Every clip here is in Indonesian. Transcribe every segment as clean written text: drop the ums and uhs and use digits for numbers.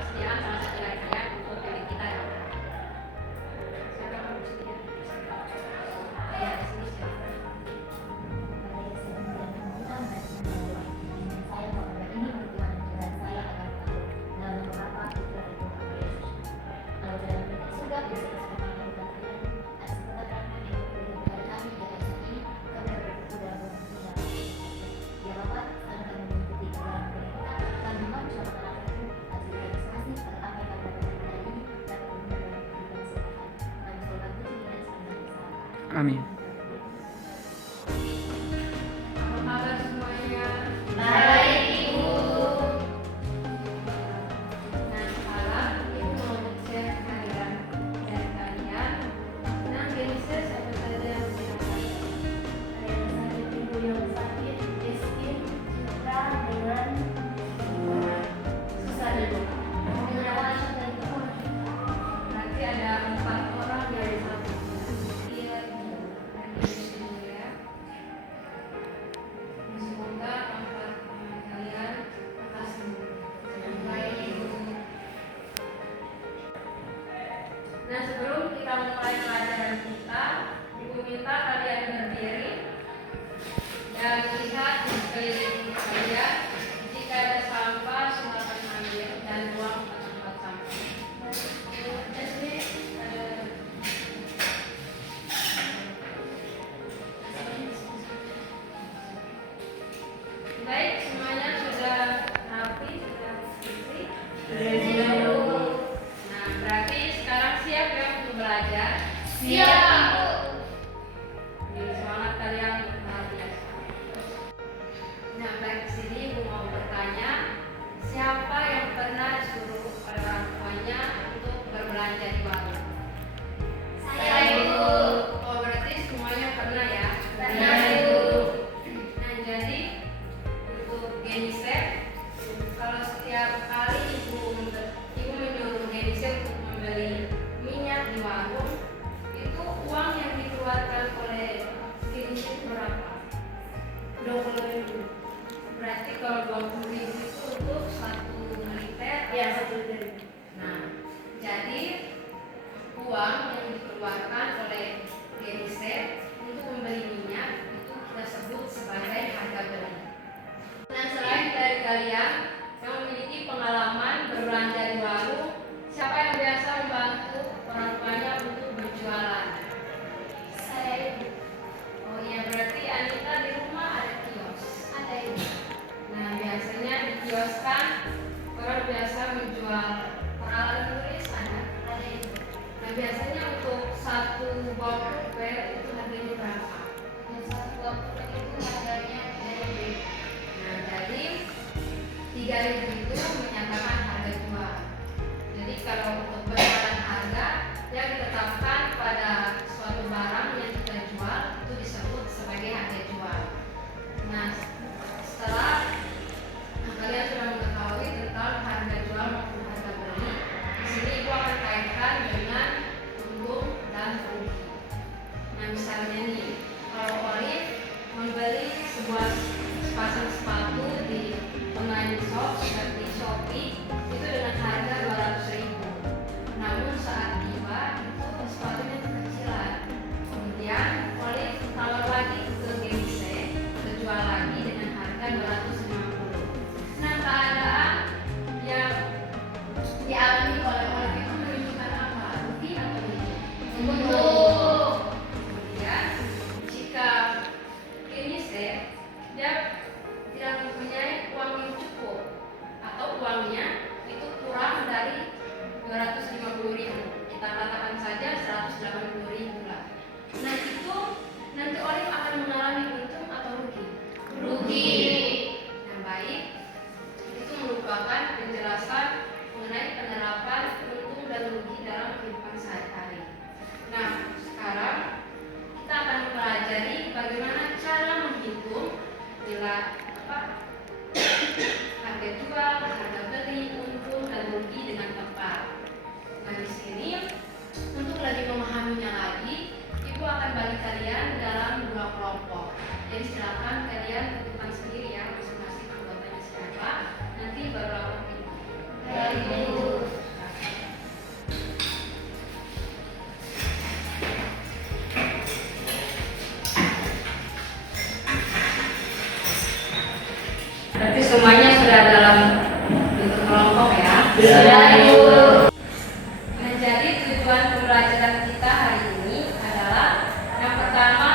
kesediaan salah satu dari kalian untuk pilih kita ya. Siapa yang mau bersedia? Ya, di sini siapa? Amin. Apa kabar semuanya? Baik, Ibu. Nah, sekarang Ibu mau share kehadiran dari kalian. Nah, Genesis apa saja yang menyenangkan? Ibu yang sakit, miskin, suka dengan susah hidup. Berarti ada 4 orang dari satu. Iya, dan Yesus dulu ya. Semoga 4 teman kalian akan sembuh. Baik, Ibu. Nah, sebelum kita mulai pelajaran kita, Ibu minta kalian berdiri dan lihat di sekeliling kalian. Jika ada sampah, silakan ambil dan buang ke tempat sampah. Baik, semuanya sudah rapi, sudah bersih. Nah, berarti sekarang siap ya untuk belajar? Siap. Oke, semangat kalian luar biasa. Nah, baik di sini Ibu mau bertanya, siapa yang pernah disuruh oleh orang tuanya untuk berbelanja di warung? Saya, Ibu. Oh, berarti semuanya pernah ya? Pernah, Ibu. Nah, jadi untuk Genisep, kalau setiap kali Ibu menyuruh Genisep untuk membeli minyak di warung, itu uang yang dikeluarkan oleh Genisep berapa? 20.000. Berarti kalau 20.000 itu untuk 1 liter. Ya, 1 liter. Nah, jadi uang yang dikeluarkan oleh Genisep untuk membeli minyak itu kita sebut sebagai harga beli. Nah, selain dari kalian yang memiliki pengalaman berbelanja di warung, siapa yang biasa membantu orang tuanya untuk berjualan? Saya, Ibu. Oh iya, berarti Anita di rumah ada kios. Ada, Ibu. Nah, biasanya di kios kan orang biasa menjual peralatan tulis ada. Ada, Ibu. Nah, biasanya untuk 1 box pulpen itu harganya berapa? Yang 1 waktu itu harganya 3.000. Nah, jadi 3.000 itu menyatakan harga jual. Jadi kalau untuk besaran harga yang ditetapkan pada suatu barang yang kita jual itu disebut sebagai harga jual. Nah, setelah kalian sudah mengetahui tentang harga jual maupun harga Sudah, Ibu. Nah, jadi tujuan pembelajaran kita hari ini adalah yang pertama,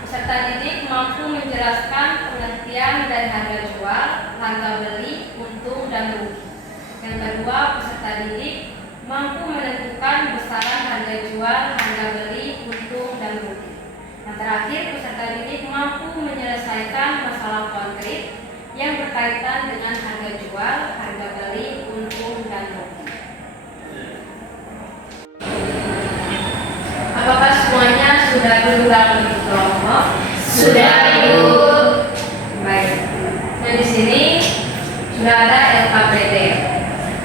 peserta didik mampu menjelaskan pengertian dari harga jual, harga beli, untung, dan rugi. Yang kedua, peserta didik mampu menentukan besaran harga jual, harga beli, untung, dan rugi. Yang terakhir, peserta didik mampu menyelesaikan masalah konkret yang berkaitan dengan harga jual, harga beli, untung, dan rugi. Apakah semuanya sudah duduk dalam kelompok? Sudah, Ibu. Baik. Nah, di sini sudah ada LKPD.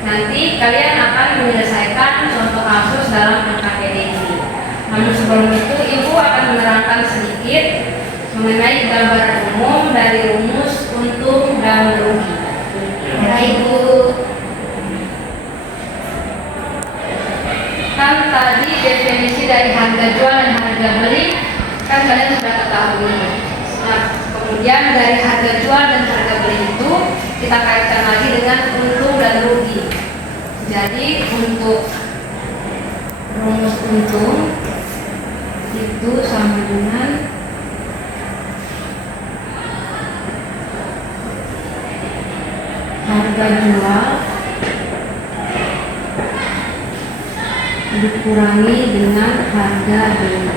Nanti kalian akan menyelesaikan contoh kasus dalam LKPD ini. Namun sebelum itu, Ibu akan menerangkan sedikit mengenai gambaran umum dari rumus untung dan rugi. Ya, Ibu. Kan tadi definisi dari harga jual dan harga beli kan kalian sudah ketahui. Nah, kemudian dari harga jual dan harga beli itu kita kaitkan lagi dengan untung dan rugi. Jadi untuk rumus untung itu sama dengan harga jual dikurangi dengan harga beli.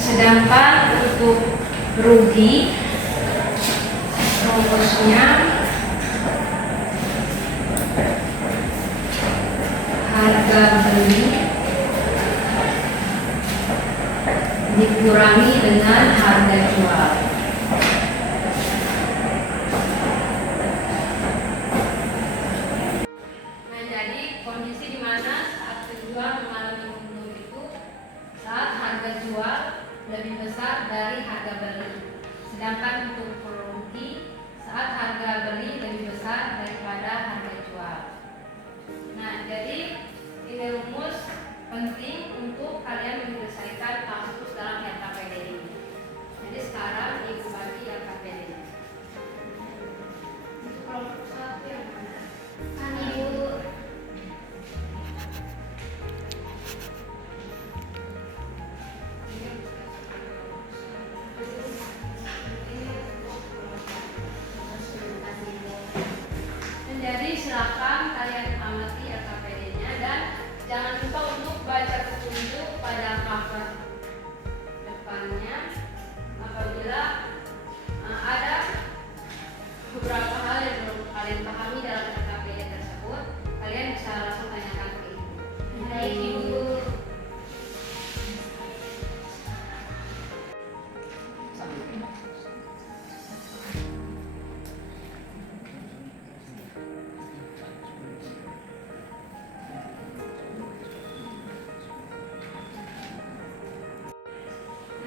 Sedangkan untuk rugi rumusnya harga beli dikurangi dengan harga jual. Nah, jadi kondisi di mana saat penjual mengalami untung itu saat harga jual lebih besar dari harga beli. Sedangkan untuk rugi saat harga beli lebih besar daripada harga jual. Nah, jadi ini rumus penting untuk kalian menyelesaikan kasus dalam LKPD ini. Jadi sekarang Ibu bagi LKPD. Untuk kelompok satu yang mana? Kan, Ibu. Jadi silakan kalian amati LKPD-nya dan jangan lupa untuk baca petunjuk pada cover depannya. Apabila ada beberapa hal yang belum kalian pahami dalam LKPD tersebut, kalian bisa langsung tanyakan ke Ibu. Baik, Ibu.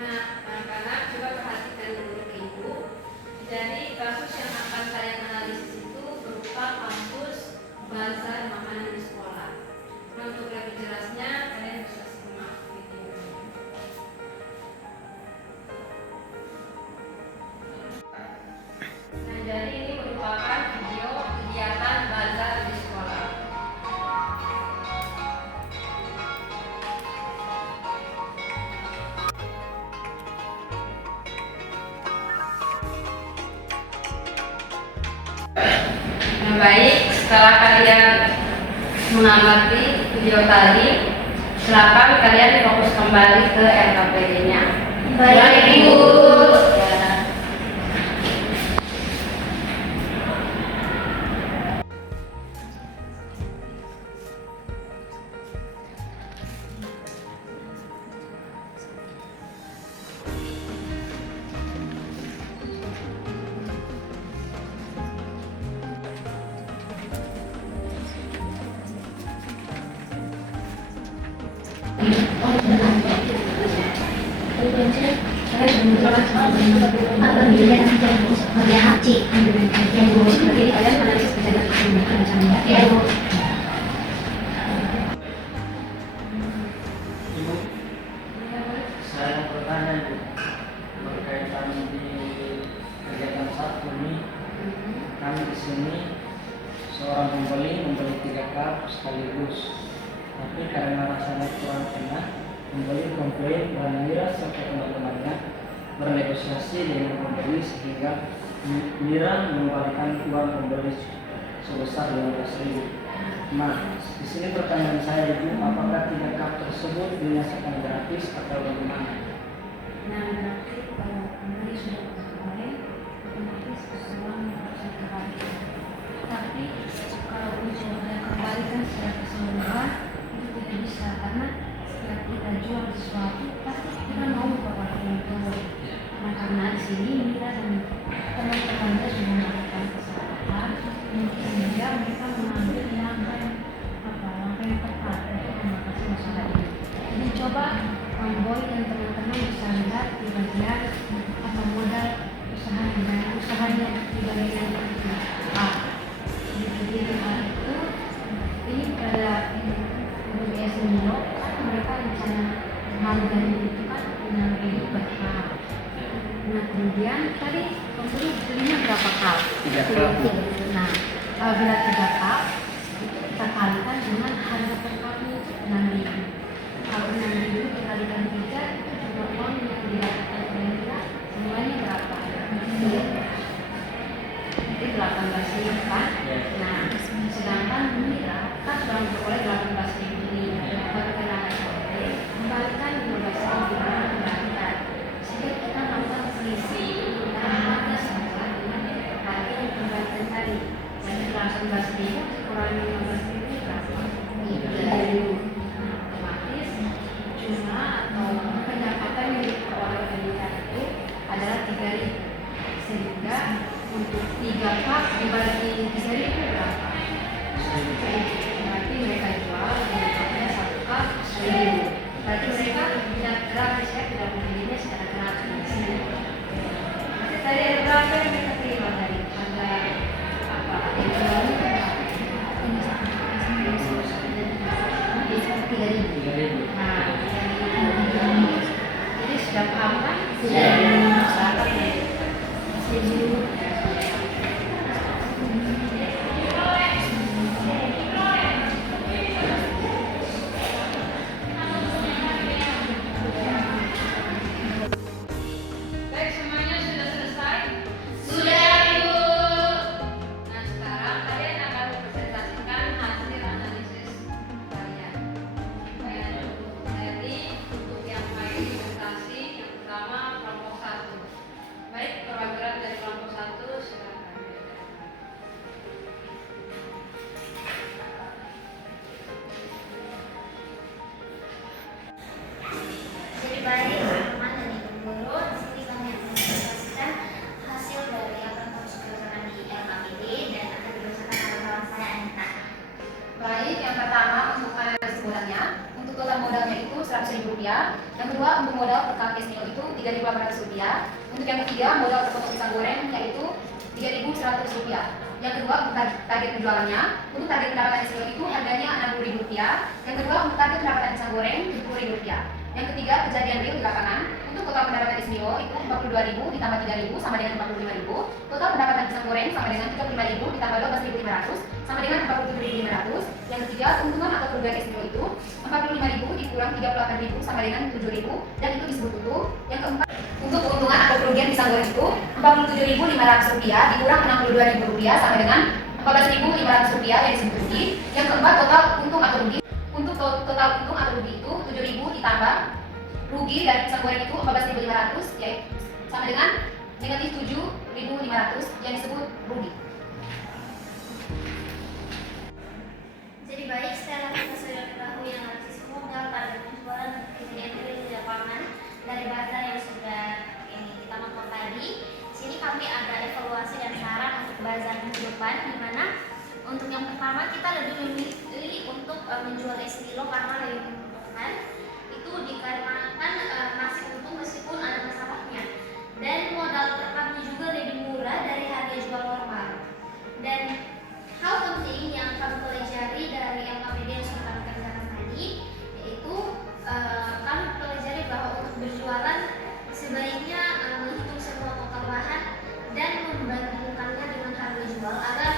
Nah, anak-anak coba perhatikan dulu ke Ibu. Jadi kasus yang akan saya analisis itu berupa kasus bazar makanan di sekolah. Nah, untuk lebih jelasnya kalian bisa simak video. Nah, jadi ini merupakan video kegiatan bazar di sekolah. Nah, baik, setelah kalian mengamati video tadi, silakan kalian fokus kembali ke LKPD-nya. Baik, Ibu. Ya. Ibu, saya mau bertanya, Bu, berkaitan di sini seorang pembeli membeli 3 cup sekaligus, tapi karena rasanya kurang enak, pembeli komplain dan Mira serta teman-temannya bernegosiasi dengan pembeli sehingga Mira mengembalikan uang pembeli sebesar 15.000. Nah, di sini pertanyaan saya Ibu, apakah 3 cup tersebut dirasakan gratis atau bagaimana? Nah, berarti kalau pembeli sudah kemarin, otomatis uang harus dikembalikan. Tapi kalau uang kembalikan secara keseluruhan itu tidak bisa, karena setiap kita jual sesuatu pasti kita mau kepada penjual. Nah, karena di sini Mira dan teman-temannya sudah melakukan kesalahan, mungkin saja mereka mengambil langkah yang tepat untuk mengatasi masalah ini. Jadi coba Boy dan teman-teman bisa lihat di bagian atau modal usahanya di bagian A. Di bagian A itu ini pada UBS Milo kan mereka rencana harganya itu kan 6.000 per cup. Nah, kemudian tadi pembeli belinya berapa cup? 3 cup. Nah, bila 3 cup kita kalikan dengan harga per cupnya itu 6.000. Kalau 6.000 dikalikan 3 itu juga uang yang didapatkan oleh Mira semuanya berapa? Itu 18.000 kan? Nah, sedangkan Mira kan sudah memperoleh 18.000 ini. Bagaimana sore kembalikan 15.000 dikalikan, sehingga kita melakukan selisih antara harga saja dengan harga yang dikembalikan tadi. Jadi 18.000 dikurangi 15.000 berapa? 3.000. Jumlah atau pendapatan yang diperoleh oleh Mira itu adalah 3.000, sehingga untuk 3 cup dibagi 3.000 berapa? 1.000. Berarti mereka jual dengan cupnya 1 cup 1.000. Berarti mereka tidak gratis, ya, tidak membelinya secara gratis. Berarti tadi ada berapa yang mereka terima tadi? Ada apa? Yang jualnya berapa? Ini 3.000. Nah, jadi sudah paham kan? Sudah. Baik, semuanya sudah selesai? Sudah, Ibu. Nah, sekarang kalian akan mempresentasikan hasil analisis kalian. Jadi untuk yang baik presentasi yang pertama kelompok 1. Baik, perwakilan dari kelompok 1 silakan. Jadi baik teman-teman dan ibu guru, di sini kami akan mempresentasikan hasil dari apa yang kami sudah belajarkan di LKPD dan akan dibacakan oleh kawan saya Anita. Baik, yang pertama untuk analisis modalnya, untuk total modalnya itu Rp100.000. Yang kedua untuk modal per KPS Milo itu Rp3.800. Untuk yang ketiga modal terpotong pisang goreng yaitu Rp3.100. Yang kedua untuk target penjualannya, untuk target pendapatan Milo itu harganya Rp60.000. Yang kedua untuk target pendapatan pisang goreng Rp70.000. Yang ketiga kejadian real di lapangan, untuk total pendapatan Ismio itu Rp42.000 ditambah Rp3.000 sama dengan Rp45.000. Total pendapatan pisang goreng sama dengan Rp35.000 ditambah Rp12.500 sama dengan Rp47.500. Yang ketiga keuntungan atau kerugian Ismio itu Rp45.000 dikurang Rp38.000 sama dengan Rp7.000 dan itu disebut utuh. Yang keempat untuk keuntungan atau kerugian pisang goreng itu Rp47.500 dikurang Rp62.000 sama dengan Rp14.500 yang disebut rugi. Yang keempat total untung atau rugi. Untuk total untung atau rugi itu Rp7.000 ditambah rugi dari pisang goreng itu Rp14.500 yaitu sama dengan negatif Rp7.500 yang disebut rugi. Jadi baik, setelah kita sudah ketahui analisis modal pada penjualan dan kejadian real di lapangan dari data yang sudah kita nonton tadi, sini kami ada evaluasi dan saran untuk bazar minggu depan, di mana untuk yang pertama kita lebih memilih untuk menjual es Milo karena lebih menguntungkan. Itu dikarenakan masih untung meskipun ada masalahnya, dan modal tetapnya juga lebih murah dari harga jual normal. Dan hal penting yang kami pelajari dari LKPD yang sudah kami kerjakan tadi, yaitu kami pelajari bahwa untuk berjualan sebaiknya menghitung semua total bahan dan membandingkannya dengan harga jual agar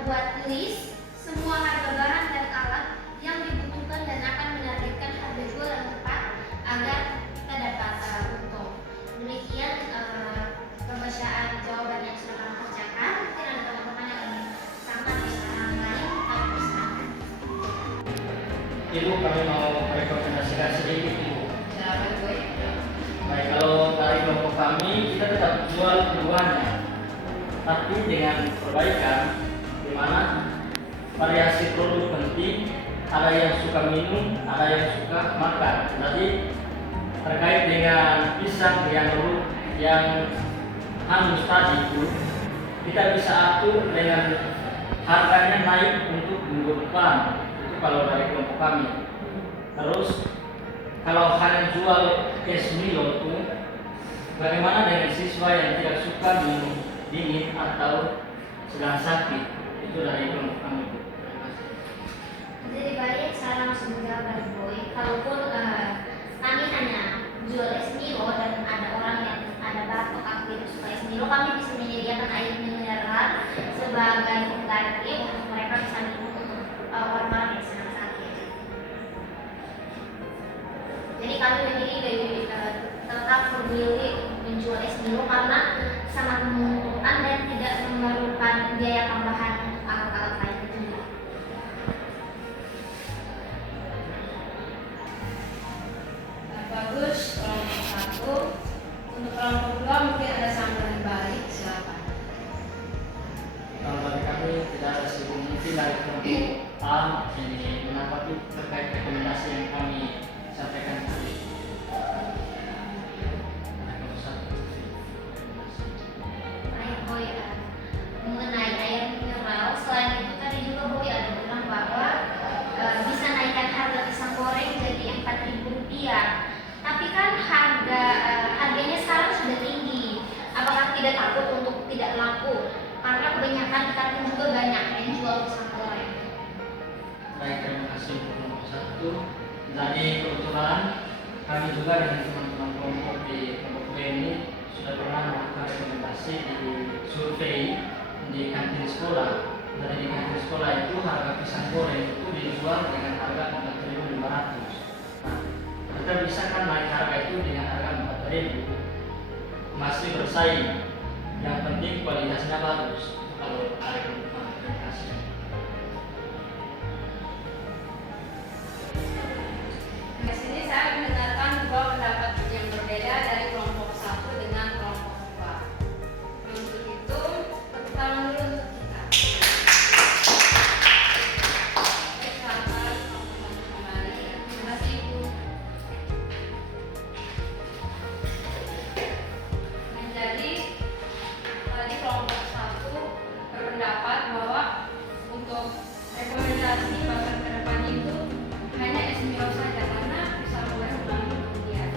membuat list semua harga barang dan alat yang dibutuhkan dan akan menargetkan harga jual yang tepat agar kita dapat untung. Demikian pembacaan jawaban yang sudah kami bacakan. Mungkin ada teman-teman yang ingin sama dengan hal lain, kami persilakan. Ibu, kami mau rekomendasikan sedikit, Ibu. Silakan Boy. Baik, kalau dari kelompok kami kita tetap jual keduanya, tapi dengan perbaikan di mana variasi produk penting, ada yang suka minum, ada yang suka makan. Jadi terkait dengan pisang yang hangus tadi itu, kita bisa atur dengan harganya naik untuk minggu depan. Itu kalau dari kelompok kami. Terus kalau hanya jual es Milo itu, bagaimana dengan siswa yang tidak suka minum dingin atau sedang sakit? Itu dari kelompok kami. Jadi baik, saya langsung menjawab dari Boy. Kalaupun kami hanya jual es Milo dan ada orang yang ada batuk atau tidak suka es Milo, kami bisa menyediakan air mineral sebagai pengganti untuk mereka bisa minum untuk orang-orang yang sedang sakit. Jadi kami lebih tetap memilih menjual es Milo karena sangat menguntungkan dan tidak memerlukan biaya tambahan alat-alat lainnya juga. Bagus, kelompok 1. Untuk kelompok 2 mungkin ada sambutan balik, silakan. Kalau dari kami tidak ada sih, mungkin dari kelompok A ini menanggapi terkait rekomendasi yang kami sampaikan tadi. Baik Boy, mengenai air mineral, selain itu tadi juga Boy ada bilang bahwa bisa naikkan harga pisang goreng jadi Rp4.000. Tapi kan harganya sekarang sudah tinggi. Apakah tidak takut untuk tidak laku? Karena kebanyakan di kantin juga banyak yang jual pisang goreng. Baik, terima kasih untuk kelompok 1. Jadi kebetulan kami juga dengan teman-teman kelompok di kelompok B ini sudah pernah melakukan rekomendasi di survei di kantin sekolah. Dari di kantin sekolah itu harga pisang goreng itu dijual dengan harga Rp4.500. Nah, kita bisa kan naik harga itu dengan harga Rp4.000, masih bersaing. Yang penting kualitasnya bagus. Kalau ada kebutuhan, terima kasih. Di sini saya mendengarkan dua pendapat yang berbeda dari kelompok 1 dengan kelompok 2. Untuk itu, tepuk tangan dulu untuk kita. Baik, silakan kelompok 1 kembali. Terima kasih Ibu. Menjadi tadi kelompok 1 berpendapat bahwa untuk rekomendasi bahkan ke depan itu hanya es Milo saja karena bisa mulai mengandung kemudian.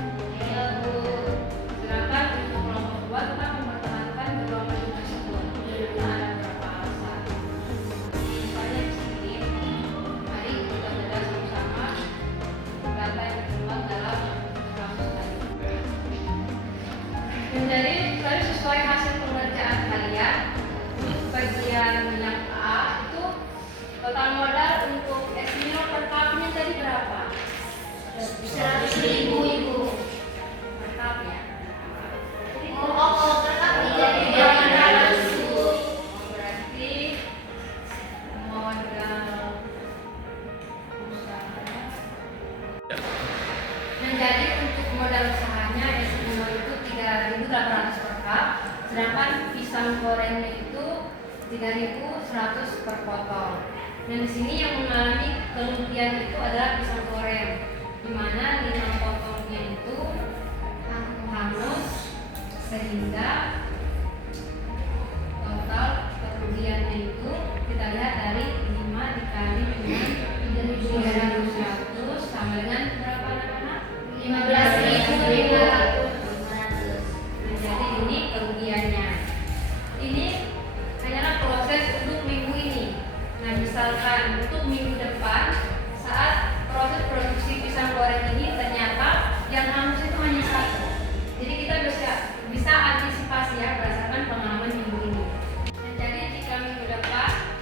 Sedangkan untuk kelompok 2 tetap mempertahankan kedua menu tersebut. Karena ada beberapa alasan. Misalnya di sini, mari kita bedah sama-sama data yang termuat dalam kamus tadi. Menjadi tadi sesuai hasil pengerjaan kalian, untuk bagian yang A itu total modal untuk es Milo per cupnya tadi berapa? 100.000 Ibu. Per cup ya. Kalau tetap jadi Berarti modal usaha. Menjadi untuk modal usahanya es Milo itu 3.800 per cup, sedangkan pisang gorengnya itu 3.100 per potong. Dan di sini yang mengalami kerugian itu adalah pisang goreng, di mana 5 potongnya itu hangus sehingga total kerugiannya itu kita lihat dari 5 dikali dengan 3.100 sama dengan berapa anak-anak? 15.500. Menjadi ini kerugiannya. Ini hanyalah proses untuk minggu ini. Nah, misalkan untuk minggu depan saat proses produksi pisang goreng ini ternyata yang hangus itu hanya 1. Jadi kita bisa antisipasi ya berdasarkan pengalaman minggu ini. Dan jadi jika minggu depan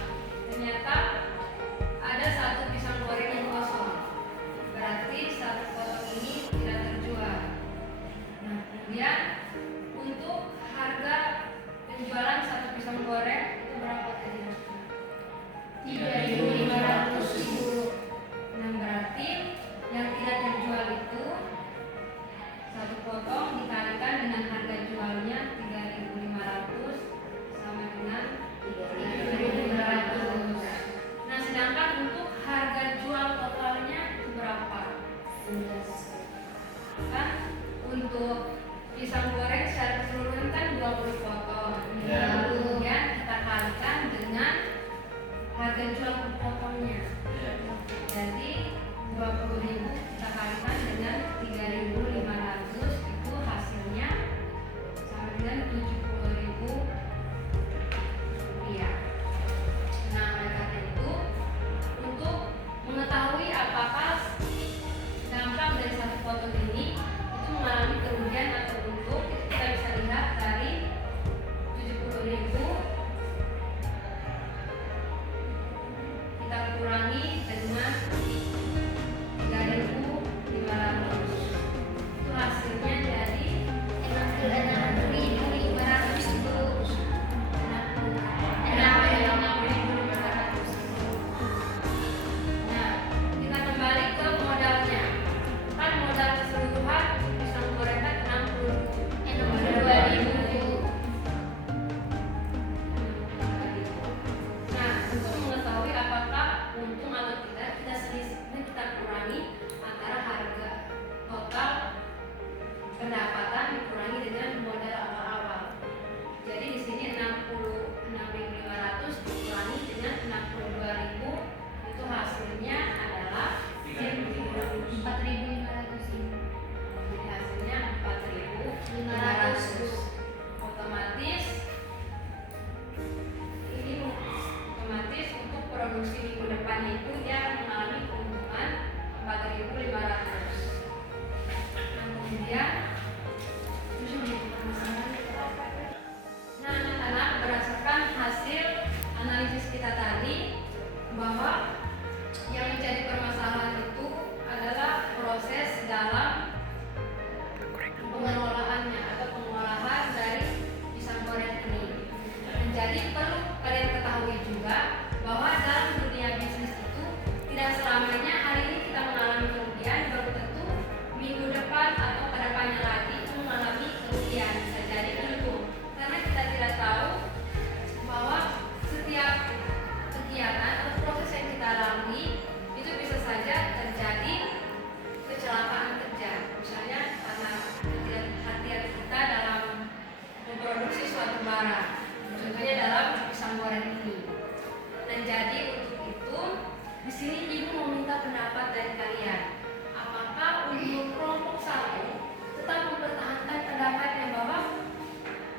depannya itu dia mengalami keuntungan 4.500. Nah, kemudian nah anak-anak, berdasarkan hasil analisis kita tadi bahwa yang menjadi permasalahan itu adalah proses dalam pengelolaannya atau pengolahan dari pisang goreng ini. Jadi perlu kalian ketahui juga bahwa dalam dunia bisnis itu tidak selamanya hari ini kita mengalami kerugian, baru tentu minggu depan atau kedepannya lagi mengalami kerugian. Bisa jadi untung, karena kita tidak tahu bahwa setiap kegiatan atau proses yang kita lalui itu bisa saja terjadi kecelakaan kerja, misalnya karena kehati-hatian kita dalam memproduksi suatu barang, contohnya dalam pisang goreng ini. Dan jadi untuk itu di sini ibu mau minta pendapat dari kalian, apakah untuk kelompok 1 tetap mempertahankan pendapatnya bahwa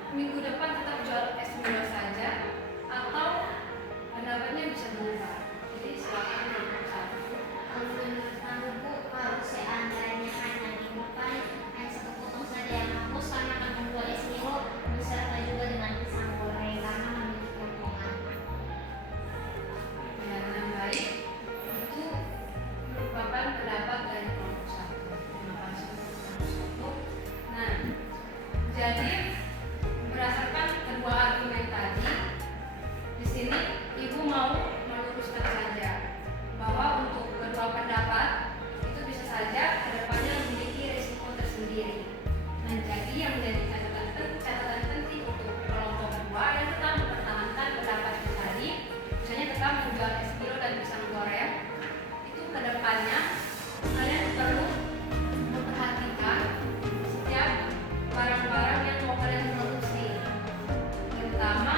minggu depan tetap jual es Milo saja, atau pendapatnya bisa berubah? Jadi silakan kelompok 1. Menurut kami Bu, kalau seandainya hanya minggu depan hanya 1 potong saja yang hapus, kami akan membuat es Milo beserta juga dengan pisang goreng karena memiliki keuntungan. Ya, yang baik itu merupakan pendapat dari kelompok 1. Terima kasih untuk kelompok 1. Nah, jadi berdasarkan kedua argumen tadi, di sini ibu mau meluruskan saja bahwa untuk kedua pendapat itu bisa saja kedepannya memiliki risiko tersendiri. Nah, jadi yang menjadi catatan penting untuk kelompok 2 yang tetap mempertahankan pendapatnya tadi, misalnya tetap menjual es Milo dan pisang goreng, itu kedepannya kalian perlu memperhatikan setiap barang-barang yang mau kalian produksi, terutama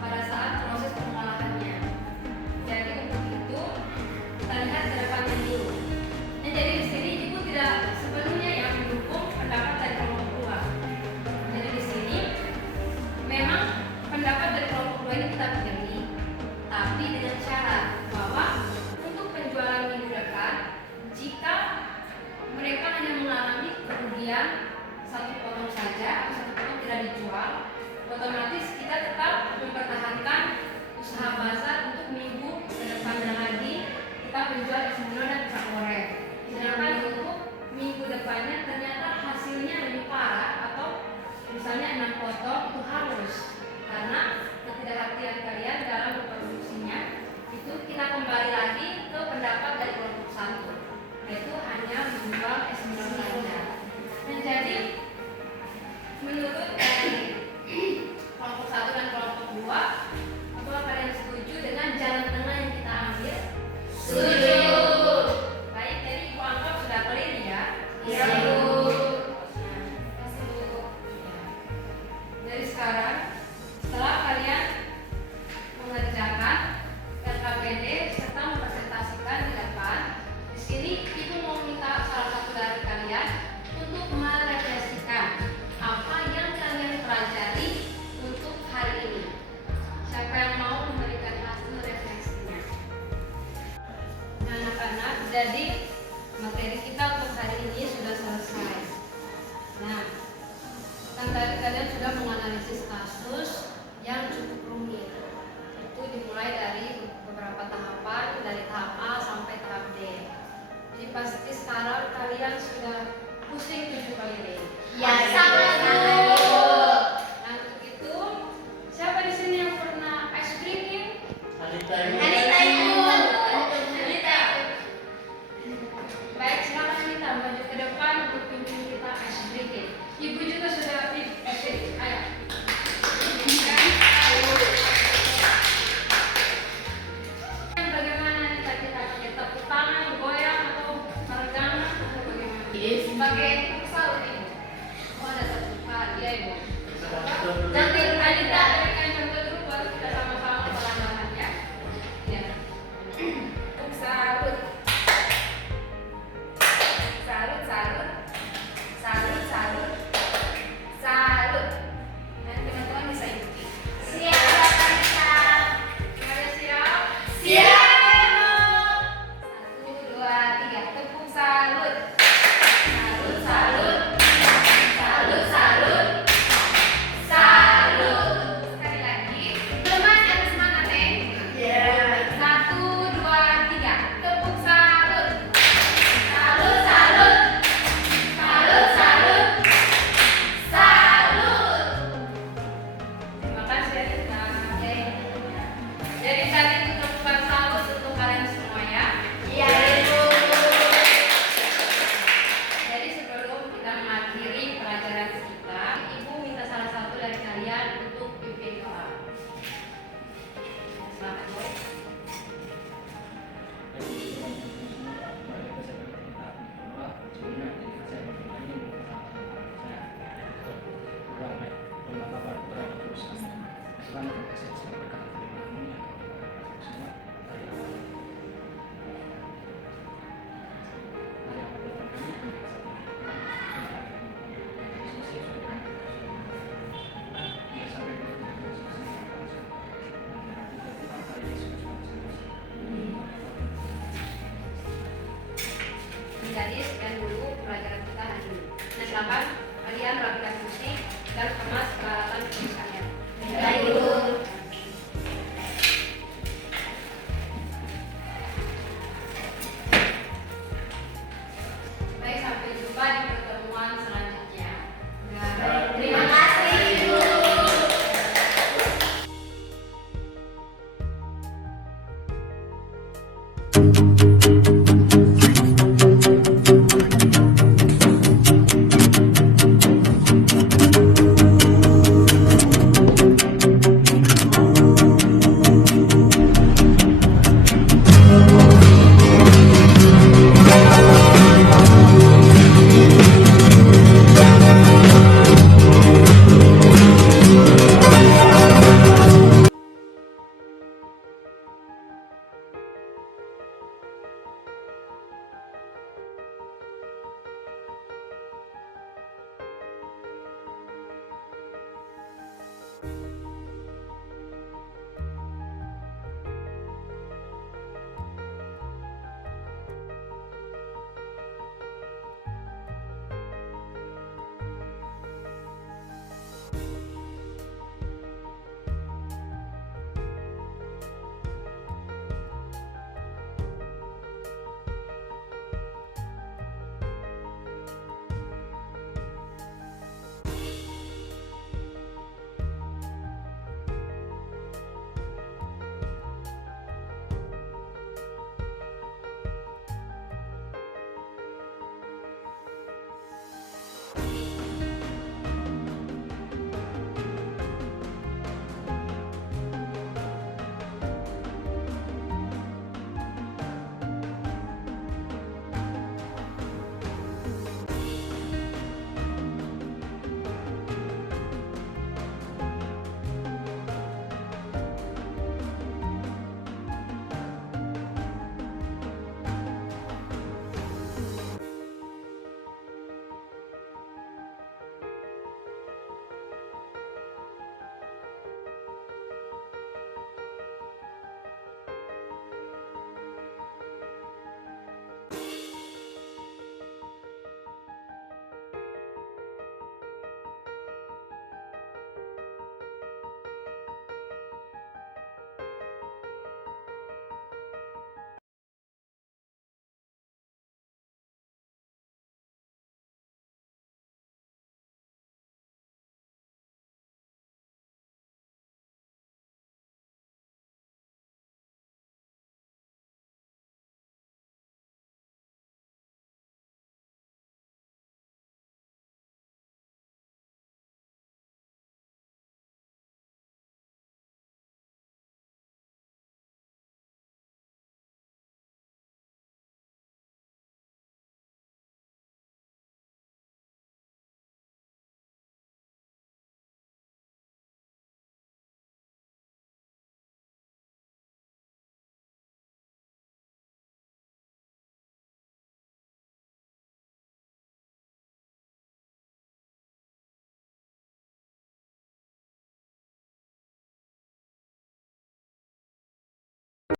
pada saat proses pengolahannya. Jadi untuk itu kita lihat ke depannya dulu. Nah, jadi di sini ibu tidak sepenuhnya yang mendukung pendapat dari kelompok 2. Jadi di sini memang pendapat dari kelompok 2 ini kita pilih, tapi dengan syarat bahwa untuk penjualan minggu depan, jika mereka hanya mengalami kerugian 1 potong saja atau 1 potong tidak dijual, otomatis kita tetap mempertahankan usaha bazar untuk minggu ke depannya lagi kita menjual es Milo dan pisang goreng. Sedangkan untuk minggu depannya ternyata hasilnya lebih parah, atau misalnya 6 potong itu harus, karena ketidakhatian kalian dalam memproduksinya, itu kita kembali lagi ke pendapat dari kelompok 1, yaitu hanya menjual es Milo saja. Dan jadi menurut dari kelompok 1 dan kelompok 2, apakah kalian setuju dengan jalan tengah yang kita ambil? Setuju. Baik, jadi ibu anggap sudah clear ya? Iya, Bu. Jadi sekarang setelah kalian mengerjakan LKPD serta mempresentasikan di depan, di sini ibu mau minta salah satu dari kalian untuk merefleksikan apa yang kalian pelajari untuk hari ini. Siapa yang mau memberikan hasil refleksinya? Nah, anak-anak, jadi materi kita untuk hari ini sudah selesai. Nah, kan tadi kalian sudah menganalisis kasus yang cukup rumit. Itu dimulai dari beberapa tahapan, dari tahap A sampai tahap D. Jadi pasti sekarang kalian sudah pusing 7 kali lipat. Ya, sama Bu. Nah, untuk itu siapa di sini yang pernah ice breaking? Alita, Anita, Ibu. Anita. Baik, silakan Anita maju ke depan untuk pimpin kita ice breaking. Ibu juga sudah ayo. Bagaimana Anita, kita pakai tepuk tangan, goyang atau peregangan atau bagaimana? Pakai saut Ibu. Oh, ada tepukan, iya Ibu. Nanti Anita berikan contoh dulu, baru kita sama-sama pelan-pelan ya. Ya. Salut. Salut, salut. Salut, salut. Salut. Dan teman-teman bisa ikuti. Siap, Anita. Semuanya siap? Siap, Bu. Thank you.